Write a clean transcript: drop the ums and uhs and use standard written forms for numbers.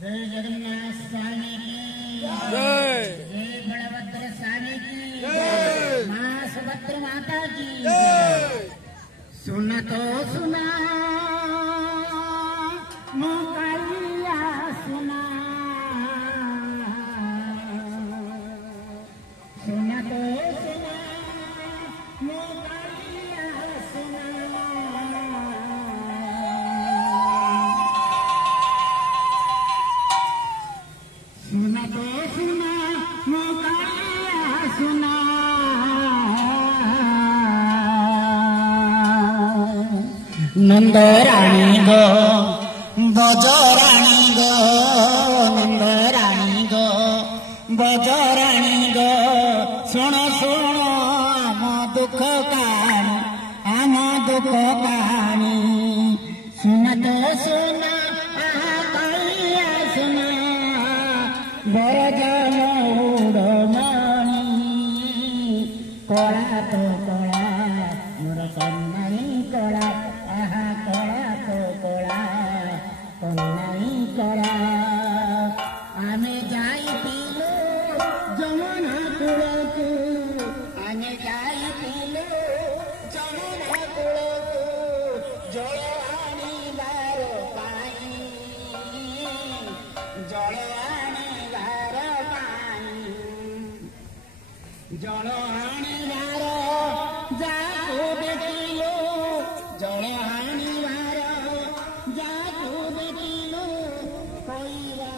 जय जगन्नाथ स्वामी की जय। जय बलभद्र स्वामी की जय। माँ सुभद्र माता की जय। सुना तो सुना मोकालिया सुना सुना तो सुना मोकालिया सुना सुना तो सुना मोकालिया सुना नंदराणी गो बजराणी गो नंदराणी गो बजराणी गो सुनो सुनो आम दुख कहानी आम दुख कहानी सुना तो सुना कालिया सुना बरजन उड़मणि कला तो कला मोर कन्नाई कला आहा कला तो कला कन्नाई कला आमे जाई पिलो जमुना कूलकू आमे जाई पिलो जमुना कूलकू जल आनिबार पाई जल आनिबार पाई जल